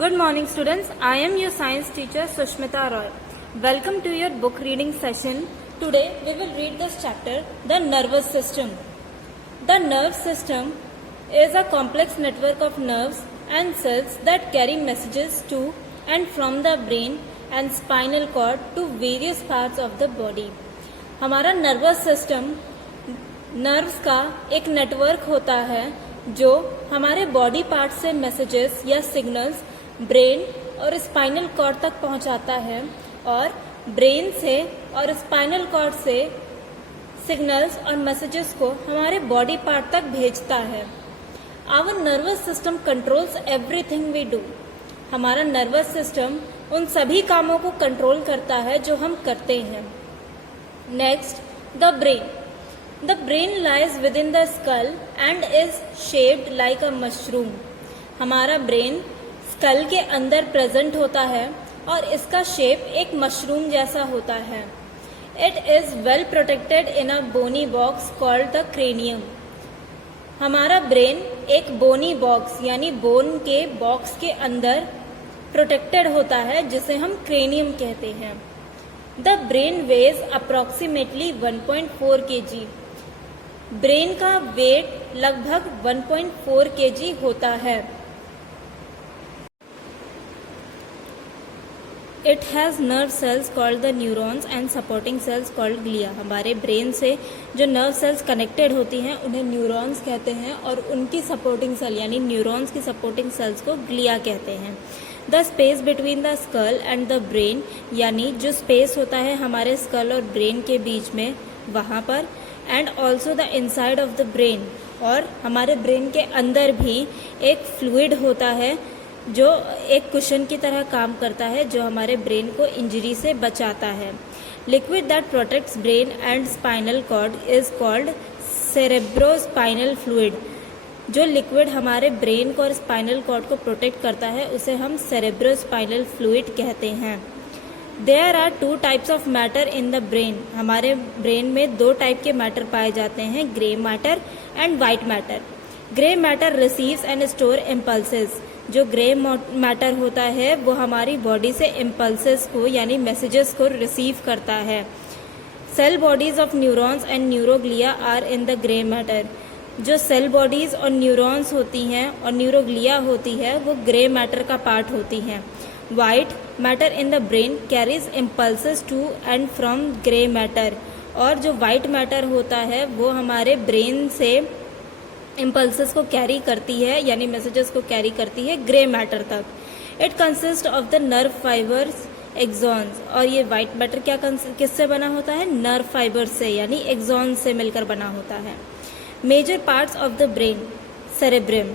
Good morning students, I am your science teacher Sushmita Roy. Welcome to your book reading session. Today we will read this chapter, The Nervous System. The nerve system is a complex network of nerves and cells that carry messages to and from the brain and spinal cord to various parts of the body. हमारा nervous system nerves का एक network होता है जो हमारे body part से messages या signals brain और स्पाइनल कॉर्ड तक पहुंचाता है और ब्रेन से और स्पाइनल कॉर्ड से सिग्नल्स और मैसेजेस को हमारे बॉडी पार्ट तक भेजता है. Our nervous system controls everything we do. हमारा नर्वस सिस्टम उन सभी कामों को कंट्रोल करता है जो हम करते हैं. Next, the brain. The brain lies within the skull and is shaped like a mushroom. हमारा ब्रेन स्कल के अंदर प्रेजेंट होता है और इसका शेप एक मशरूम जैसा होता है. It is well protected in a bony box called the cranium. हमारा ब्रेन एक बोनी बॉक्स यानी बोन के बॉक्स के अंदर प्रोटेक्टेड होता है जिसे हम क्रेनियम कहते हैं. The brain weighs approximately 1.4 kg. Brain का वेट लगभग 1.4 kg होता है. It has nerve cells called the neurons and supporting cells called glia. हमारे ब्रेन से जो नर्व सेल्स कनेक्टेड होती हैं उन्हें न्यूरॉन्स कहते हैं और उनकी सपोर्टिंग सेल यानी न्यूरॉन्स की सपोर्टिंग सेल्स को ग्लिया कहते हैं. The space between the skull and the brain यानी जो स्पेस होता है हमारे स्कल और ब्रेन के बीच में वहाँ पर, and also the inside of the brain, और हमारे ब्रेन के अंदर भी एक फ्लूइड होता है जो एक कुशन की तरह काम करता है जो हमारे ब्रेन को इंजरी से बचाता है. Liquid that protects brain and spinal cord is called cerebrospinal fluid. जो लिक्विड हमारे ब्रेन को और स्पाइनल कॉर्ड को प्रोटेक्ट करता है उसे हम सेरेब्रोस्पाइनल फ्लूइड कहते हैं. There are 2 types of matter in the brain. हमारे ब्रेन में 2 टाइप के मैटर पाए जाते हैं, grey matter and white matter. Grey matter receives and store impulses. जो ग्रे मैटर होता है वो हमारी बॉडी से इम्पल्सेस को यानी मैसेजेस को रिसीव करता है. Cell bodies of neurons and neuroglia are in the grey matter. जो सेल बॉडीज और न्यूरॉन्स होती हैं और न्यूरोग्लिया होती है वो ग्रे मैटर का पार्ट होती हैं. White matter in the brain carries impulses to and from grey matter. और जो वाइट मैटर होता है वो हमारे ब्रेन से इम्पल्सेस को कैरी करती है यानी मैसेजेस को कैरी करती है ग्रे मैटर तक. It consist of the nerve fibres axons. और ये वाइट मैटर क्या किससे बना होता है? नर्व फाइबर्स से यानी एक्सॉन्स से मिलकर बना होता है. Major parts of the brain. Cerebrum.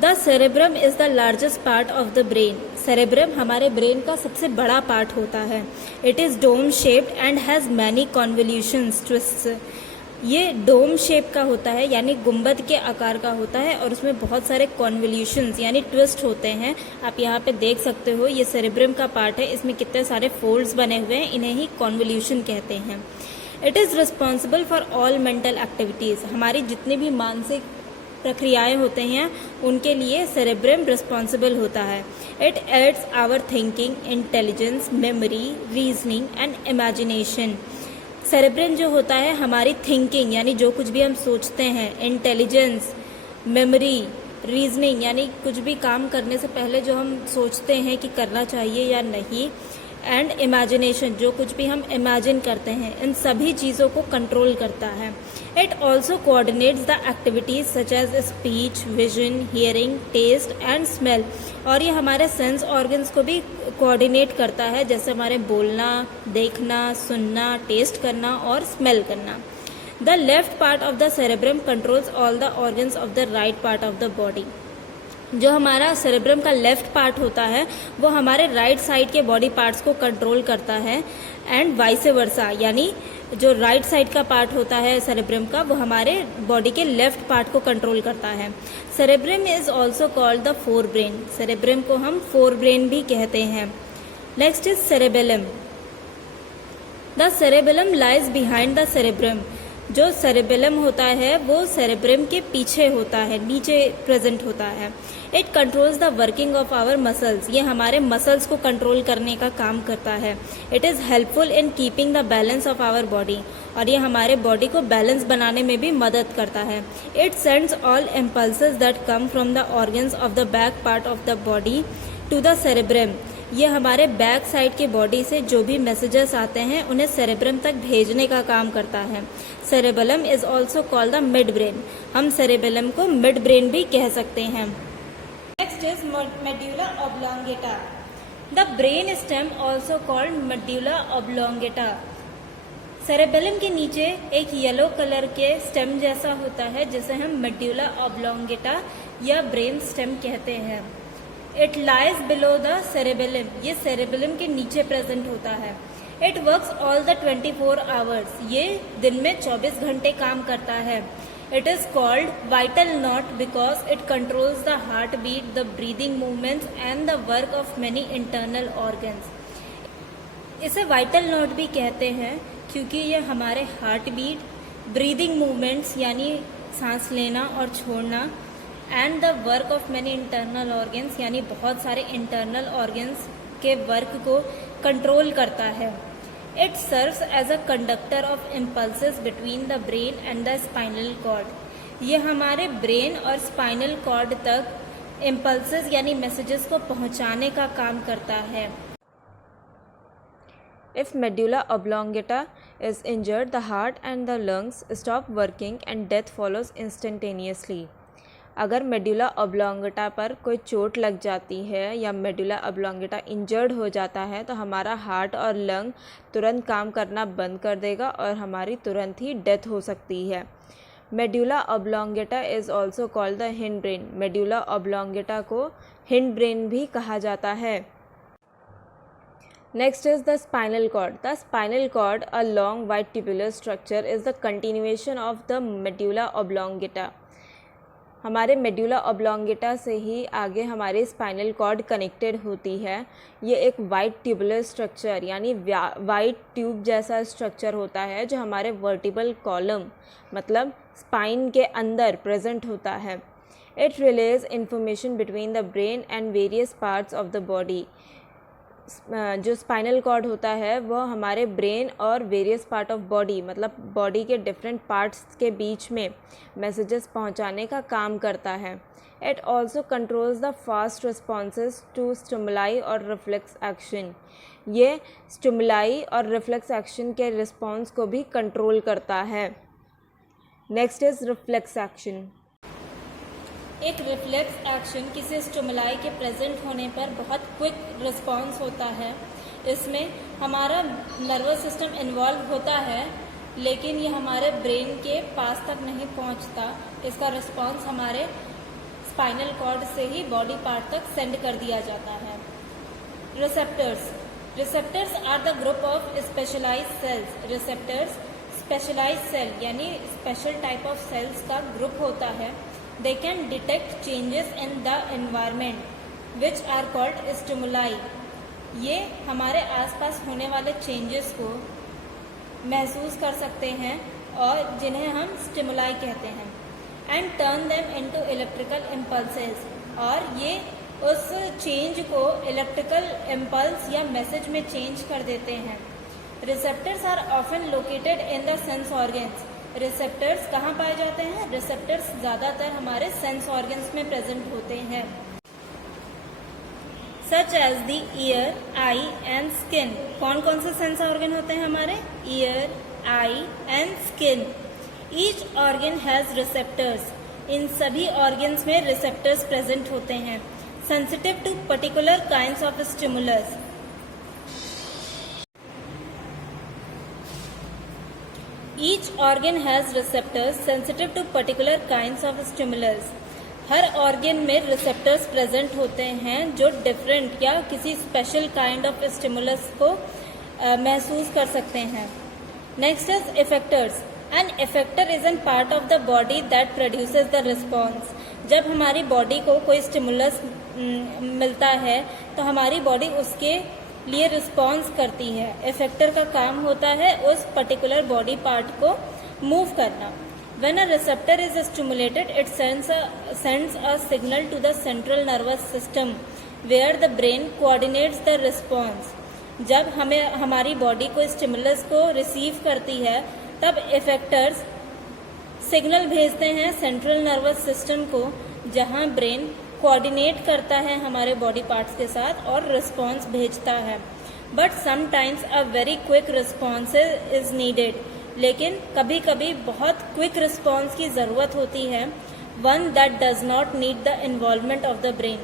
The cerebrum is the largest part of the brain. Cerebrum हमारे ब्रेन का सबसे बड़ा पार्ट होता है. It is dome shaped and has many convolutions twists. ये डोम शेप का होता है यानी गुंबद के आकार का होता है और उसमें बहुत सारे कॉन्वोल्यूशंस यानी ट्विस्ट होते हैं. आप यहाँ पे देख सकते हो ये सेरेब्रम का पार्ट है, इसमें कितने सारे फोल्ड्स बने हुए हैं, इन्हें ही कॉन्वोल्यूशन कहते हैं. It is responsible for all mental activities. हमारी जितनी भी मानसिक प्रक्रियाएं होते हैं उनके लिए सेरेब्रम रिस्पॉन्सिबल होता है. It aids our thinking, intelligence, memory, reasoning and imagination. Cerebrum जो होता है हमारी थिंकिंग यानी जो कुछ भी हम सोचते हैं, इंटेलिजेंस, मेमोरी, रीजनिंग यानी कुछ भी काम करने से पहले जो हम सोचते हैं कि करना चाहिए या नहीं, एंड इमेजिनेशन जो कुछ भी हम इमेजिन करते हैं, इन सभी चीज़ों को कंट्रोल करता है. It also coordinates the activities such as speech, vision, hearing, taste and smell. और ये हमारे सेंस ऑर्गन्स को भी कोऑर्डिनेट करता है जैसे हमारे बोलना, देखना, सुनना, टेस्ट करना और स्मेल करना. The left part of the cerebrum controls all the organs of the right part of the body. जो हमारा सेरेब्रम का लेफ्ट पार्ट होता है वो हमारे राइट साइड के बॉडी पार्ट्स को कंट्रोल करता है एंड वाइस वर्सा यानी जो राइट साइड का पार्ट होता है सेरेब्रम का वो हमारे बॉडी के लेफ्ट पार्ट को कंट्रोल करता है. Cerebrum is also called the fore brain. Cerebrum को हम फोर ब्रेन भी कहते हैं. Next is cerebellum. The cerebellum lies behind the cerebrum. जो सेरेबेलम होता है वो सेरेब्रम के पीछे होता है, नीचे प्रेजेंट होता है। It controls the working of our muscles, ये हमारे मसल्स को कंट्रोल करने का काम करता है। It is helpful in keeping the balance of our body, और ये हमारे बॉडी को बैलेंस बनाने में भी मदद करता है। It sends all impulses that come from the organs of the back part of the body to the cerebrum, ये हमारे बैक साइड के बॉडी से जो भी मैसेजेस आते हैं उन्हें सेरेब्रम तक भेजने का काम करता है। Cerebellum is also called the mid brain, हम सेरेबेलम को मिड ब्रेन भी कह सकते हैं। Next is medulla oblongata, the brain stem also called medulla oblongata. Cerebellum के नीचे एक येलो कलर के स्टेम जैसा होता है जिसे हम मेड्यूला ऑब्लोंगेटा या ब्रेन स्टेम कहते हैं। It lies below the cerebellum, ये सेरेबेलम के नीचे प्रेजेंट होता है। It works all the 24 hours, ये दिन में 24 घंटे काम करता है। It is called vital knot because it controls the heart beat, the breathing movements and the work of many internal organs. इसे वाइटल नॉट भी कहते हैं क्योंकि ये हमारे हार्ट बीट, ब्रीदिंग मूवमेंट्स यानी सांस लेना और छोड़ना, and the work of many internal organs यानी बहुत सारे इंटरनल ऑर्गन्स के वर्क को कंट्रोल करता है। It serves as a conductor of impulses between the brain and the spinal cord, ये हमारे ब्रेन और स्पाइनल कॉर्ड तक इम्पल्सेस यानी मैसेजेस को पहुंचाने का काम करता है। If medulla oblongata is injured, the heart and the lungs stop working and death follows instantaneously. अगर मेडुला ऑब्लोंगेटा पर कोई चोट लग जाती है या मेडुला ऑब्लोंगेटा इंजर्ड हो जाता है तो हमारा हार्ट और लंग तुरंत काम करना बंद कर देगा और हमारी तुरंत ही डेथ हो सकती है। Medulla oblongata is also called the hind brain, medulla oblongata को हिंड ब्रेन भी कहा जाता है। Next is the spinal cord. The spinal cord, a long white tubular structure, is the continuation of the medulla oblongata. हमारे medulla oblongata से ही आगे हमारी spinal cord connected होती है। ये एक वाइट ट्यूबुलर स्ट्रक्चर यानी वाइट ट्यूब जैसा स्ट्रक्चर होता है जो हमारे वर्टिबल कॉलम मतलब स्पाइन के अंदर प्रेजेंट होता है। It relays information between the brain and various parts of the body. जो स्पाइनल कॉर्ड होता है वह हमारे ब्रेन और वेरियस पार्ट ऑफ बॉडी मतलब बॉडी के डिफरेंट पार्ट्स के बीच में मैसेजेस पहुंचाने का काम करता है। It also controls the fast responses to stimuli और रिफ्लेक्स एक्शन। ये स्टिमुलाई और रिफ्लेक्स एक्शन के रिस्पॉन्स को भी कंट्रोल करता है। Next is reflex action. एक रिफ्लेक्स एक्शन किसी स्टिमुलाई के प्रेजेंट होने पर बहुत क्विक रिस्पॉन्स होता है। इसमें हमारा नर्वस सिस्टम इन्वॉल्व होता है लेकिन ये हमारे ब्रेन के पास तक नहीं पहुंचता। इसका रिस्पॉन्स हमारे स्पाइनल कॉर्ड से ही बॉडी पार्ट तक सेंड कर दिया जाता है। Receptors are the group of specialised cells. Receptors specialised cell यानी स्पेशल टाइप ऑफ सेल्स का ग्रुप होता है। They can detect changes in the environment which are called stimuli. ये हमारे आसपास होने वाले चेंजेस को महसूस कर सकते हैं और जिन्हें हम स्टिमुलाई कहते हैं। And turn them into electrical impulses, और ये उस चेंज को इलेक्ट्रिकल इम्पल्स या मैसेज में चेंज कर देते हैं। Receptors are often located in the sense organs. Receptors कहाँ पाए जाते हैं? रिसेप्टर्स ज़्यादातर हमारे सेंस ऑर्गन्स में प्रेजेंट होते हैं, such as the ear, eye and skin. कौन कौन से सेंस ऑर्गन होते हैं हमारे? Ear, eye and skin. Each organ has receptors. इन सभी ऑर्गन्स में रिसेप्टर्स प्रेजेंट होते हैं, sensitive to particular kinds of stimulus. Each organ has receptors sensitive to particular kinds of stimulus. Her organ में receptors present होते हैं जो different या किसी स्पेशल काइंड ऑफ स्टिमुलस को महसूस कर सकते हैं। Next is effectors. An effector is an part of the body that produces the response. जब हमारी बॉडी को कोई स्टिमुलस मिलता है तो हमारी बॉडी उसके लिए रिस्पॉन्स करती है। इफेक्टर का काम होता है उस पर्टिकुलर बॉडी पार्ट को मूव करना। When a receptor is stimulated, it sends a signal to the central nervous system where the brain coordinates the response. जब हमारी बॉडी को स्टिमुलस को रिसीव करती है तब इफेक्टर्स सिग्नल भेजते हैं सेंट्रल नर्वस सिस्टम को, जहां ब्रेन कोऑर्डिनेट करता है हमारे बॉडी पार्ट्स के साथ और रिस्पॉन्स भेजता है। But sometimes a very quick response is needed, लेकिन कभी कभी बहुत क्विक रिस्पॉन्स की ज़रूरत होती है, one that does not need the involvement of the brain,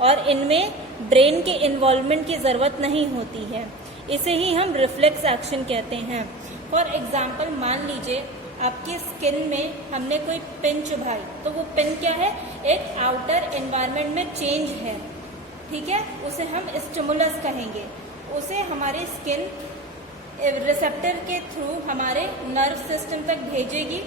और इनमें ब्रेन के इन्वॉल्वमेंट की ज़रूरत नहीं होती है। इसे ही हम रिफ्लेक्स एक्शन कहते हैं। फॉर एग्जाम्पल, मान लीजिए आपकी स्किन में हमने कोई पिन चुभाई, तो वो पिन क्या है, एक आउटर एनवायरनमेंट में चेंज है, ठीक है, उसे हम स्टिमुलस कहेंगे। उसे हमारी स्किन रिसेप्टर के थ्रू हमारे नर्व सिस्टम तक भेजेगी।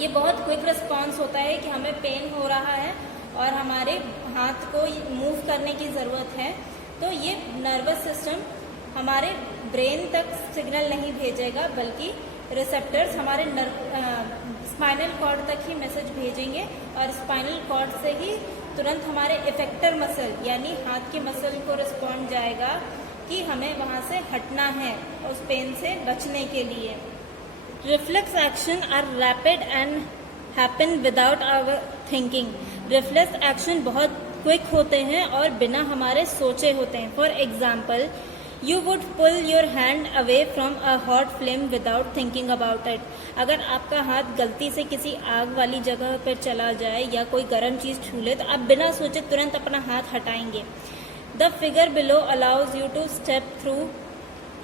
ये बहुत क्विक रिस्पॉन्स होता है कि हमें पेन हो रहा है और हमारे हाथ को मूव करने की ज़रूरत है, तो ये नर्वस सिस्टम हमारे ब्रेन तक सिग्नल नहीं भेजेगा, बल्कि रिसेप्टर्स हमारे स्पाइनल कॉर्ड तक ही मैसेज भेजेंगे और स्पाइनल कॉर्ड से ही तुरंत हमारे इफेक्टर मसल यानी हाथ के मसल को रिस्पॉन्ड जाएगा कि हमें वहाँ से हटना है उस पेन से बचने के लिए। Reflex action are rapid and happen without our thinking. Reflex action बहुत क्विक होते हैं और बिना हमारे सोचे होते हैं। For example, you would pull your hand away from a hot flame without thinking about it. अगर आपका हाथ गलती से किसी आग वाली जगह पर चला जाए या कोई गर्म चीज़ छू ले, तो आप बिना सोचे तुरंत अपना हाथ हटाएंगे। The figure below allows you to step through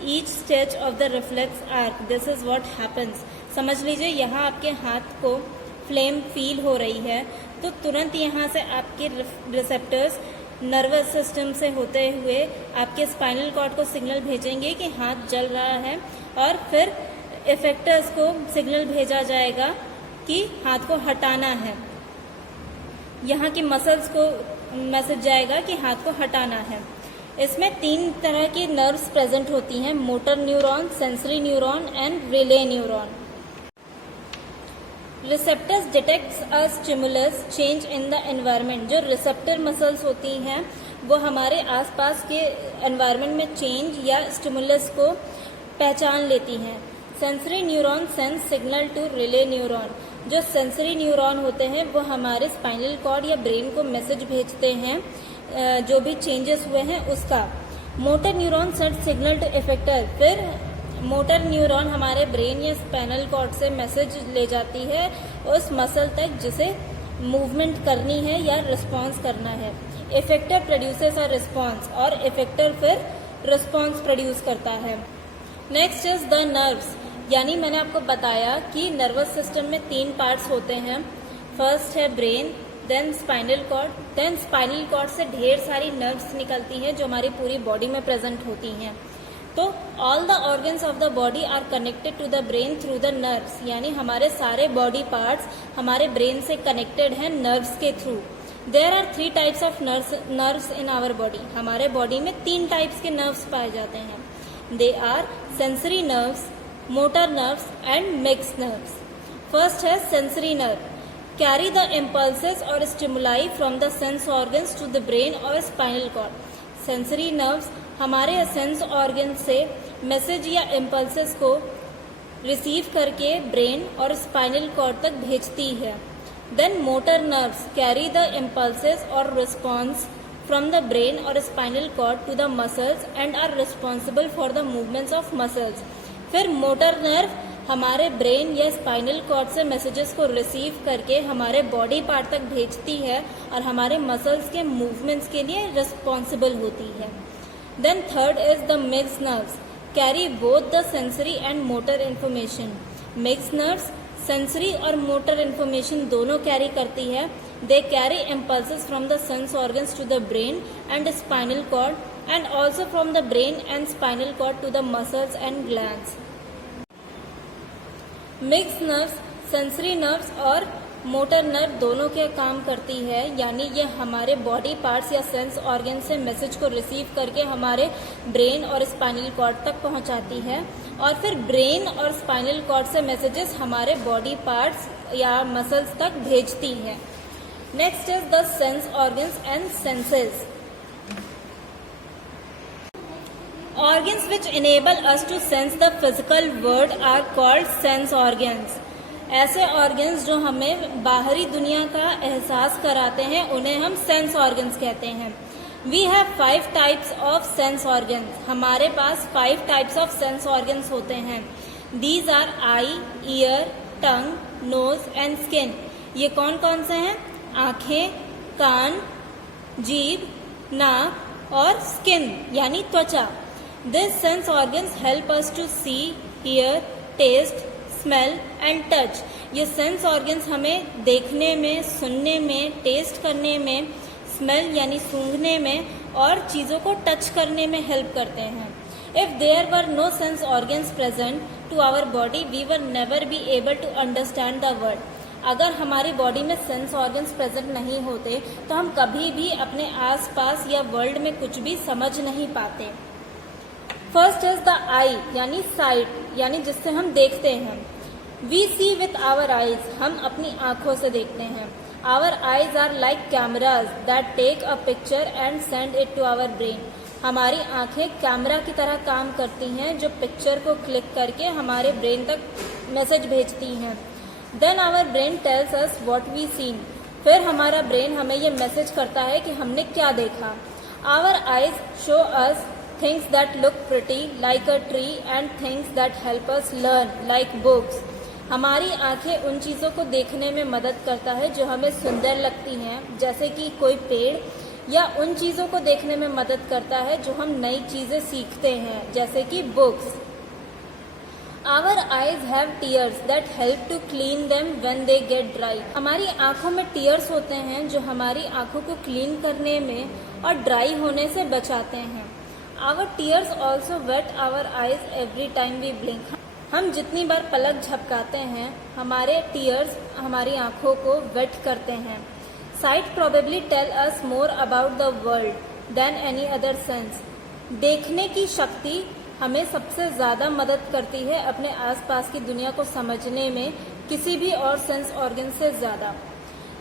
each stage of the reflex arc. This is what happens. समझ लीजिए, यहाँ आपके हाथ को फ्लेम फील हो रही है, तो तुरंत यहाँ से आपके रिसेप्टर्स नर्वस सिस्टम से होते हुए आपके स्पाइनल कॉर्ड को सिग्नल भेजेंगे कि हाथ जल रहा है, और फिर इफेक्टर्स को सिग्नल भेजा जाएगा कि हाथ को हटाना है। यहाँ की मसल्स को मैसेज जाएगा कि हाथ को हटाना है। इसमें 3 तरह की नर्व्स प्रेजेंट होती हैं, motor neuron, sensory neuron and relay neuron. Receptors detects a stimulus change in the environment. जो रिसेप्टर मसल्स होती हैं वो हमारे आसपास के एनवायरनमेंट में चेंज या स्टिमुलस को पहचान लेती हैं। Sensory neuron sends signal to relay neuron. जो सेंसरी न्यूरॉन होते हैं वो हमारे स्पाइनल कॉर्ड या ब्रेन को मैसेज भेजते हैं जो भी चेंजेस हुए हैं उसका। Motor neuron send signal to effector. फिर मोटर न्यूरॉन हमारे ब्रेन या स्पाइनल कॉर्ड से मैसेज ले जाती है उस मसल तक जिसे मूवमेंट करनी है या रिस्पॉन्स करना है। इफेक्टर प्रोड्यूसेस अ रिस्पॉन्स, और इफेक्टर फिर रिस्पॉन्स प्रोड्यूस करता है। नेक्स्ट इज द नर्व्स, यानी मैंने आपको बताया कि नर्वस सिस्टम में 3 पार्ट्स होते हैं। फर्स्ट है brain, then spinal cord, then spinal cord से ढेर सारी नर्व्स निकलती हैं जो हमारी पूरी बॉडी में प्रेजेंट होती हैं। तो all the organs of the body are connected to the brain through the nerves, यानी हमारे सारे बॉडी पार्ट्स हमारे ब्रेन से कनेक्टेड हैं नर्व्स के through. There are 3 types of nerves in our body. हमारे बॉडी में 3 टाइप्स के नर्व्स पाए जाते हैं। They are sensory nerves, motor nerves and mixed nerves. First है sensory nerve, carry the impulses और stimuli from the sense organs to the brain और spinal cord. Sensory nerves हमारे सेंस ऑर्गन से message या impulses को receive करके brain और spinal cord तक भेजती है। Then motor nerves carry the impulses और response from the brain or spinal cord to the muscles and are responsible for the movements of muscles. फिर मोटर नर्व हमारे brain या spinal cord से messages को receive करके हमारे body part तक भेजती है और हमारे मसल्स के मूवमेंट्स के लिए रिस्पॉन्सिबल होती है। Then third is the mixed nerves, carry both the sensory and motor information. Mixed nerves sensory और मोटर इन्फॉर्मेशन दोनों कैरी करती है। They carry impulses from the sense organs to the brain and spinal cord and also from the brain and spinal cord to the muscles and glands. Mixed nerves sensory nerves और motor nerve दोनों के काम करती है, यानी ये हमारे body parts या सेंस ऑर्गन से मैसेज को रिसीव करके हमारे ब्रेन और स्पाइनल कॉर्ड तक पहुंचाती है और फिर ब्रेन और स्पाइनल कॉर्ड से मैसेजेस हमारे बॉडी पार्ट्स या मसल्स तक भेजती है। Next is the sense organs and senses. Organs which enable us to sense the physical world are called sense organs. ऐसे ऑर्गन्स जो हमें बाहरी दुनिया का एहसास कराते हैं उन्हें हम सेंस ऑर्गन्स कहते हैं। We have 5 types of sense organs. हमारे पास 5 types of sense organs होते हैं। These are eye, ear, tongue, nose and skin. ये कौन कौन से हैं? आँखें, कान, जीभ, नाक और स्किन यानी त्वचा। These sense organs help us to see, hear, taste, smell and touch. ये सेंस ऑर्गन्स हमें देखने में, सुनने में, टेस्ट करने में, स्मेल यानी सूंघने में और चीज़ों को टच करने में हेल्प करते हैं। If there were no sense organs present to our body, we were never be able to understand the world. अगर हमारी बॉडी में सेंस ऑर्गन्स प्रेजेंट नहीं होते तो हम कभी भी अपने आसपास या वर्ल्ड में कुछ भी समझ नहीं पाते। फर्स्ट इज द आई यानी साइट, यानी जिससे हम देखते हैं। We see with our eyes, हम अपनी आंखों से देखते हैं। Our eyes are like cameras that take a picture and send it to our brain. हमारी आंखें कैमरा की तरह काम करती हैं जो पिक्चर को क्लिक करके हमारे ब्रेन तक मैसेज भेजती हैं। Then our brain tells us what we seen, फिर हमारा ब्रेन हमें ये मैसेज करता है कि हमने क्या देखा। Our eyes show us things that look pretty like a tree and things that help us learn like books. हमारी आंखें उन चीज़ों को देखने में मदद करता है जो हमें सुंदर लगती हैं, जैसे कि कोई पेड़, या उन चीज़ों को देखने में मदद करता है जो हम नई चीज़ें सीखते हैं, जैसे कि books. Our eyes have tears that help to clean them when they get dry. हमारी आंखों में टीयर्स होते हैं जो हमारी आंखों को क्लीन करने में और ड्राई होने से बचाते हैं। Our tears also wet our eyes every time we blink. हम जितनी बार पलक झपकाते हैं हमारे टीयर्स हमारी आंखों को वेट करते हैं। Sight probably tell us more about the world than any other sense. देखने की शक्ति हमें सबसे ज़्यादा मदद करती है अपने आसपास की दुनिया को समझने में किसी भी और सेंस ऑर्गन से ज़्यादा।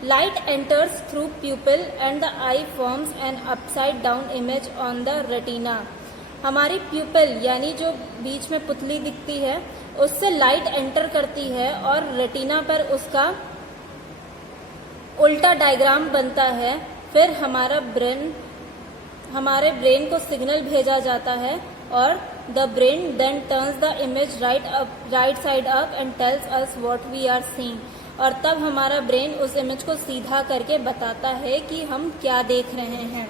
Light enters through pupil and the eye forms an upside down image on the retina. हमारी प्यूपिल यानी जो बीच में पुतली दिखती है उससे लाइट एंटर करती है और रेटिना पर उसका उल्टा डायग्राम बनता है। फिर हमारे ब्रेन को सिग्नल भेजा जाता है और the brain then turns the image right side up and tells us what we are seeing. और तब हमारा ब्रेन उस इमेज को सीधा करके बताता है कि हम क्या देख रहे हैं।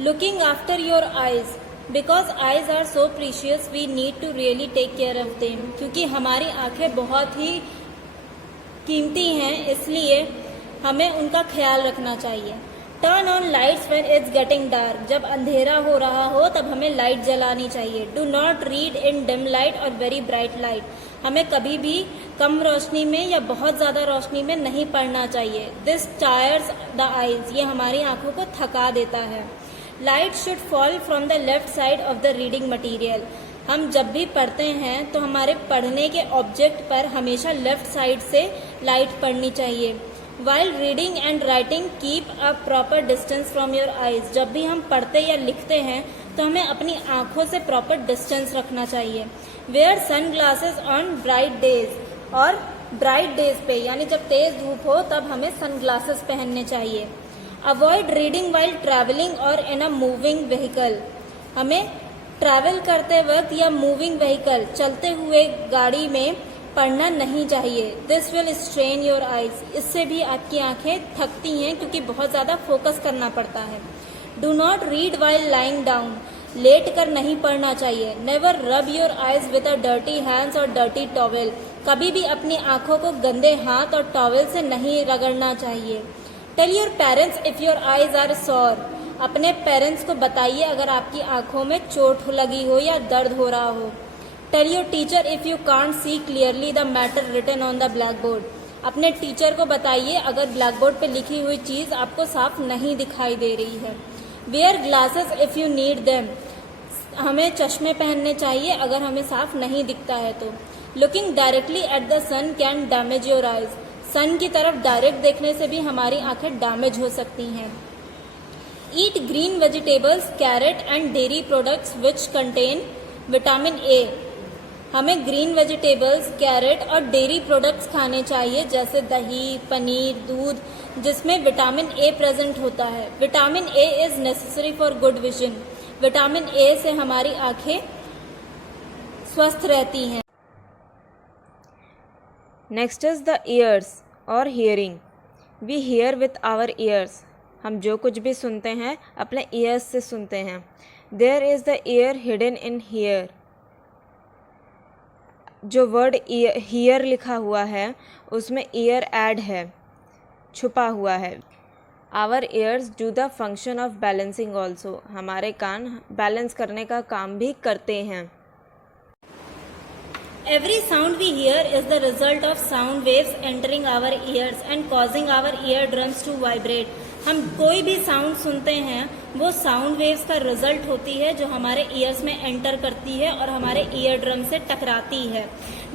Looking after your eyes, because eyes are so precious we need to really take care of them. क्योंकि हमारी आंखें बहुत ही कीमती हैं, इसलिए हमें उनका ख्याल रखना चाहिए। Turn on lights when it's getting dark, जब अंधेरा हो रहा हो तब हमें लाइट जलानी चाहिए। Do not read in dim light और वेरी ब्राइट लाइट, हमें कभी भी कम रोशनी में या बहुत ज़्यादा रोशनी में नहीं पढ़ना चाहिए। दिस टायर्स द आईज, ये हमारी आंखों को थका देता है। Light should fall from the left side of the reading material, हम जब भी पढ़ते हैं तो हमारे पढ़ने के ऑब्जेक्ट पर हमेशा लेफ्ट साइड से लाइट पड़नी चाहिए। While reading and writing keep a proper distance from your eyes, जब भी हम पढ़ते या लिखते हैं तो हमें अपनी आंखों से प्रॉपर डिस्टेंस रखना चाहिए। Wear sunglasses on bright days, और ब्राइट डेज पे यानी जब तेज धूप हो तब हमें सन ग्लासेस पहनने चाहिए। अवॉइड रीडिंग वाइल ट्रैवलिंग और इन अ मूविंग व्हीकल, हमें ट्रैवल करते वक्त या मूविंग व्हीकल चलते हुए गाड़ी में पढ़ना नहीं चाहिए। This will strain your eyes, इससे भी आपकी आंखें थकती हैं क्योंकि बहुत ज़्यादा फोकस करना पड़ता है। Do not read while lying down, लेट कर नहीं पढ़ना चाहिए। Never rub your eyes with a dirty hands और डर्टी टॉवेल, कभी भी अपनी आंखों को गंदे हाथ और टॉवेल से नहीं रगड़ना चाहिए। Tell your parents if your eyes are sore, अपने पेरेंट्स को बताइए अगर आपकी आंखों में चोट लगी हो या दर्द हो रहा हो। Tell your teacher if you can't see clearly the matter written on the blackboard. अपने टीचर को बताइए अगर ब्लैक बोर्ड पर लिखी हुई चीज आपको साफ नहीं दिखाई दे रही है। Where glasses if you need them. हमें चश्मे पहनने चाहिए अगर हमें साफ नहीं दिखता है तो। Looking directly at the sun can damage your eyes. Sun की तरफ डायरेक्ट देखने से भी हमारी आंखें डैमेज हो सकती हैं। ईट green vegetables, carrot and dairy products which contain vitamin A. हमें ग्रीन वेजिटेबल्स, कैरेट और डेयरी प्रोडक्ट्स खाने चाहिए जैसे दही, पनीर, दूध, जिसमें विटामिन ए प्रेजेंट होता है। Vitamin A is necessary for good vision. Vitamin A से हमारी आंखें स्वस्थ रहती हैं। नेक्स्ट इज द ईयर्स और hearing. We hear with our ears. हम जो कुछ भी सुनते हैं अपने ईयर्स से सुनते हैं। There is the ear hidden in here. जो वर्ड हियर लिखा हुआ है उसमें ईयर ऐड है, छुपा हुआ है। Our ears do the function of balancing also. हमारे कान बैलेंस करने का काम भी करते हैं। Every sound we hear is the result of sound waves entering our ears and causing our eardrums to vibrate. हम कोई भी साउंड सुनते हैं वो साउंड वेव्स का रिजल्ट होती है जो हमारे ईयर्स में एंटर करती है और हमारे ईयर ड्रम से टकराती है।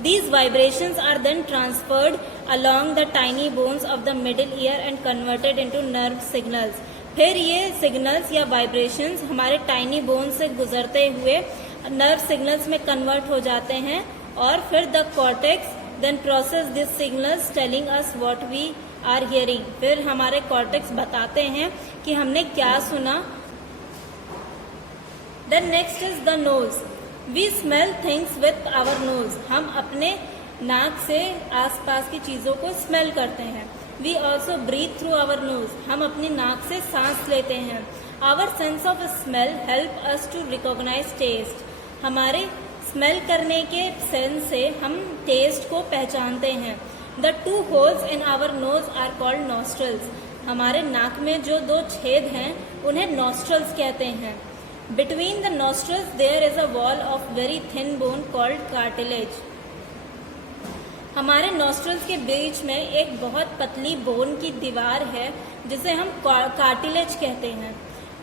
These vibrations are then transferred along the tiny bones of the middle ear and converted into nerve signals. फिर ये सिग्नल्स या वाइब्रेशंस हमारे टाइनी बोन से गुजरते हुए नर्व सिग्नल्स में कन्वर्ट हो जाते हैं और फिर the cortex then process this signals telling us what we are hearing. फिर हमारे कॉर्टेक्स बताते हैं कि हमने क्या सुना। Then next is the nose. We smell things with our nose. हम अपने नाक से आसपास की चीजों को स्मेल करते हैं। We also breathe through our nose. हम अपनी नाक से सांस लेते हैं। Our sense of smell help us to recognise taste. हमारे स्मेल करने के सेंस से हम टेस्ट को पहचानते हैं। The two holes in our nose are called nostrils. हमारे नाक में जो दो छेद हैं उन्हें नॉस्ट्रल्स कहते हैं। Between the nostrils there is a wall of very thin bone called cartilage. हमारे नॉस्ट्रल्स के बीच में एक बहुत पतली बोन की दीवार है जिसे हम कार्टिलेज कहते हैं।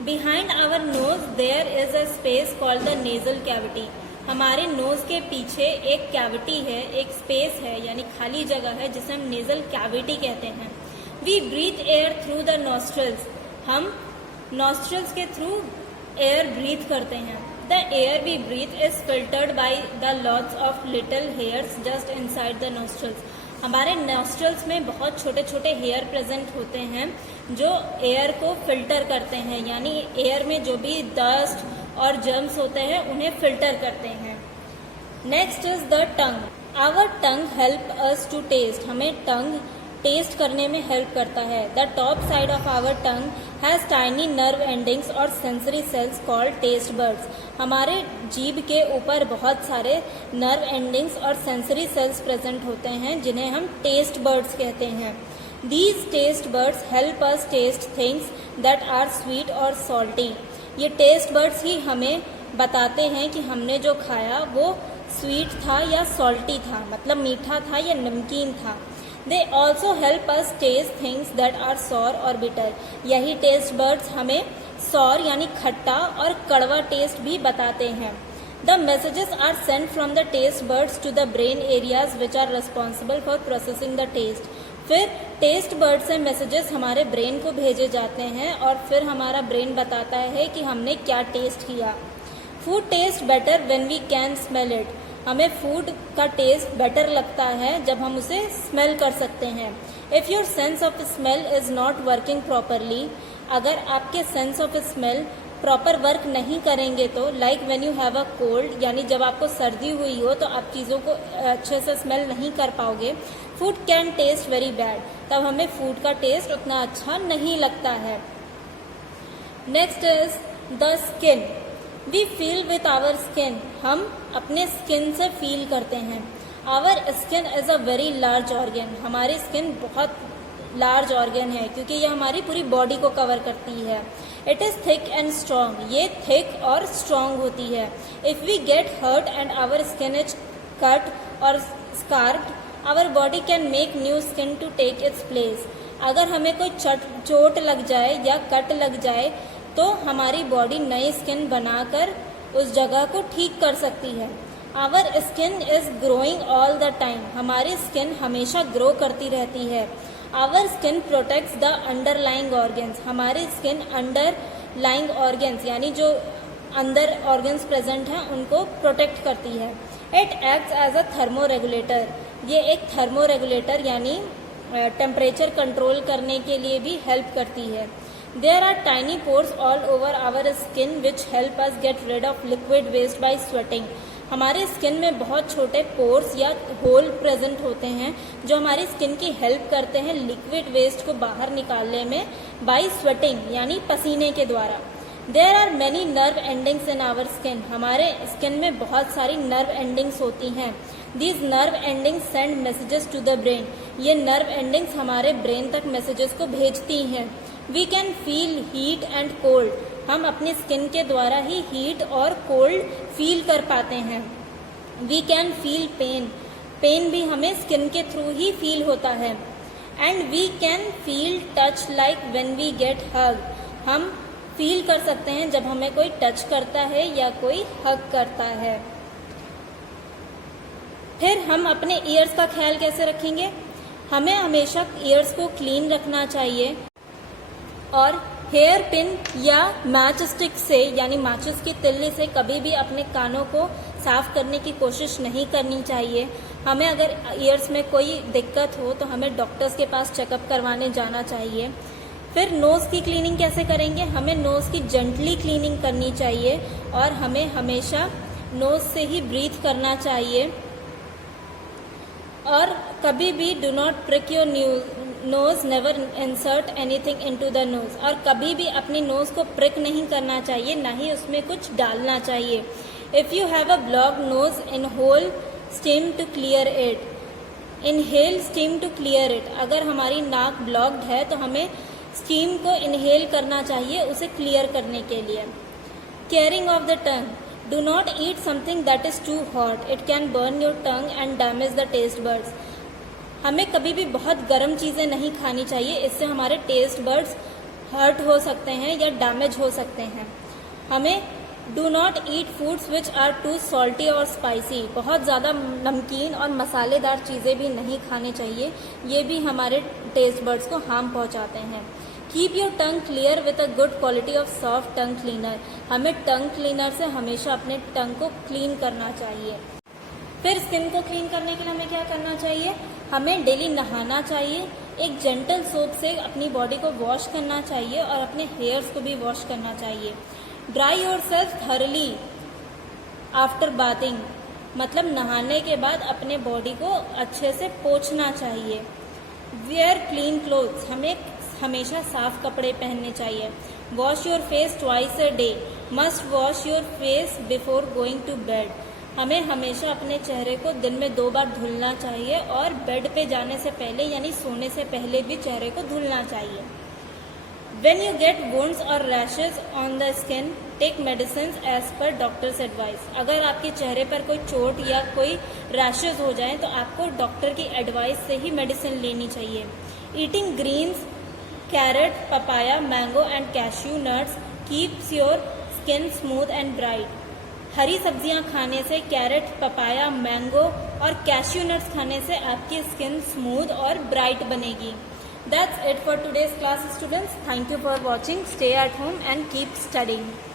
Behind our nose there is a space called the nasal cavity. हमारे नोज के पीछे एक कैविटी है, एक स्पेस है यानी खाली जगह है जिसे हम नेजल कैविटी कहते हैं। We breathe air through the nostrils. हम नॉस्ट्रल्स के थ्रू एयर ब्रीथ करते हैं। The air we breathe is filtered by the lots of little hairs just inside the nostrils. हमारे नॉस्ट्रल्स में बहुत छोटे छोटे हेयर प्रेजेंट होते हैं जो एयर को फिल्टर करते हैं, यानी एयर में जो भी डस्ट और जर्म्स होते हैं उन्हें फिल्टर करते हैं। Next is the tongue. Our tongue help us to taste. हमें टंग टेस्ट करने में हेल्प करता है। The top side of our tongue has tiny nerve endings और sensory cells called taste buds. हमारे जीभ के ऊपर बहुत सारे नर्व एंडिंग्स और सेंसरी सेल्स प्रेजेंट होते हैं जिन्हें हम टेस्ट बर्ड्स कहते हैं। These taste buds help us taste things that are sweet और सॉल्टी। ये टेस्ट बर्ड्स ही हमें बताते हैं कि हमने जो खाया वो स्वीट था या सॉल्टी था, मतलब मीठा था या नमकीन था। They also help us taste things that are sour और बिटर। यही टेस्ट बर्ड्स हमें सॉर यानी खट्टा और कड़वा टेस्ट भी बताते हैं। The messages are sent from the taste buds to the brain areas which are responsible for processing the taste. फिर टेस्ट बर्ड से मैसेजेस हमारे ब्रेन को भेजे जाते हैं और फिर हमारा ब्रेन बताता है कि हमने क्या टेस्ट किया। Food taste better when we can smell it. हमें फूड का टेस्ट बेटर लगता है जब हम उसे स्मेल कर सकते हैं। If your sense of smell is not working properly, अगर आपके sense of smell proper work नहीं करेंगे तो like when you have a cold, यानी जब आपको सर्दी हुई हो तो आप चीज़ों को अच्छे से स्मेल नहीं कर पाओगे। Food can taste very bad, तब हमें फूड का टेस्ट उतना अच्छा नहीं लगता है। Next is the skin. We feel with our skin. हम अपने स्किन से फील करते हैं। Our skin is a very large organ. हमारी स्किन बहुत लार्ज ऑर्गन है क्योंकि ये हमारी पूरी बॉडी को कवर करती है। It is thick and strong, ये थिक और स्ट्रॉन्ग होती है। If we get hurt and our skin is cut और scarred, our body can make new skin to take its place. अगर हमें कोई चोट लग जाए या कट लग जाए तो हमारी बॉडी नई स्किन बनाकर उस जगह को ठीक कर सकती है। Our skin is growing all the time, हमारी स्किन हमेशा ग्रो करती रहती है। Our skin protects the underlying organs, हमारी स्किन अंडरलाइंग ऑर्गन्स यानी जो अंदर ऑर्गन्स प्रेजेंट हैं उनको प्रोटेक्ट करती है। It acts as a thermoregulator, ये एक थर्मो रेगुलेटर यानी टेम्परेचर कंट्रोल करने के लिए भी हेल्प करती है। There are tiny pores all over our skin which help us get rid of liquid waste by sweating, हमारे स्किन में बहुत छोटे पोर्स या होल प्रेजेंट होते हैं जो हमारी स्किन की हेल्प करते हैं लिक्विड वेस्ट को बाहर निकालने में बाय स्वेटिंग यानी पसीने के द्वारा। There are many nerve endings in our skin, हमारे स्किन में बहुत सारी नर्व एंडिंग्स होती हैं। These nerve endings send messages to the brain, ये नर्व एंडिंग्स हमारे ब्रेन तक मैसेजेस को भेजती हैं। We can feel heat and cold, हम अपनी स्किन के द्वारा ही हीट और कोल्ड फील कर पाते हैं। We can feel pain, pain भी हमें स्किन के थ्रू ही फील होता है। And we can feel touch like when we get hug, हम फील कर सकते हैं जब हमें कोई टच करता है या कोई हग करता है। फिर हम अपने ईयर्स का ख्याल कैसे रखेंगे? हमें हमेशा ईयर्स को क्लीन रखना चाहिए और हेयर पिन या मैच स्टिक से यानी माचिस की तिल्ली से कभी भी अपने कानों को साफ करने की कोशिश नहीं करनी चाहिए। हमें अगर ईयर्स में कोई दिक्कत हो तो हमें डॉक्टर्स के पास चेकअप करवाने जाना चाहिए। फिर नोज़ की क्लीनिंग कैसे करेंगे? हमें नोज़ की जेंटली क्लीनिंग करनी चाहिए और हमें हमेशा नोज़ से ही ब्रीथ करना चाहिए। और कभी भी do not prick your nose, never insert anything into the nose, और कभी भी अपनी नोज़ को प्रिक नहीं करना चाहिए, ना ही उसमें कुछ डालना चाहिए। If you have a blocked nose, inhale steam to clear it, inhale steam to clear it, अगर हमारी नाक ब्लॉक्ड है तो हमें स्टीम को इनहेल करना चाहिए उसे क्लियर करने के लिए। Caring of the tongue, do not eat something that is too hot, it can burn your tongue and damage the taste buds, हमें कभी भी बहुत गर्म चीज़ें नहीं खानी चाहिए, इससे हमारे टेस्ट बर्ड्स हर्ट हो सकते हैं या डैमेज हो सकते हैं। हमें do not eat foods which are too salty और स्पाइसी, बहुत ज़्यादा नमकीन और मसालेदार चीज़ें भी नहीं खानी चाहिए, ये भी हमारे टेस्ट बर्ड्स को हार्म पहुंचाते हैं। Keep your tongue clear with a good quality of soft tongue cleaner, हमें टंग क्लीनर से हमेशा अपने टंग को क्लीन करना चाहिए। फिर स्किन को क्लीन करने के लिए हमें क्या करना चाहिए? हमें डेली नहाना चाहिए, एक जेंटल सोप से अपनी बॉडी को वॉश करना चाहिए और अपने हेयर्स को भी वॉश करना चाहिए। Dry yourself thoroughly after bathing, मतलब नहाने के बाद अपने बॉडी को अच्छे से पोंछना चाहिए। वेयर क्लीन क्लोथ्स, हमें हमेशा साफ कपड़े पहनने चाहिए। Wash your face twice a day, must wash your face before going to bed, हमें हमेशा अपने चेहरे को दिन में 2 बार धुलना चाहिए और बेड पे जाने से पहले यानी सोने से पहले भी चेहरे को धुलना चाहिए। When you get wounds or rashes on the skin, take medicines as per doctors advice, अगर आपके चेहरे पर कोई चोट या कोई रैशेज हो जाए तो आपको डॉक्टर की एडवाइस से ही मेडिसिन लेनी चाहिए। Eating greens, carrot, papaya, mango and cashew nuts keeps your skin smooth and bright, हरी सब्जियां खाने से, कैरेट, पपाया, मैंगो और कैश्यू नट्स खाने से आपकी स्किन स्मूथ और ब्राइट बनेगी। That's it for today's class students, thank you for watching, stay at home and keep studying.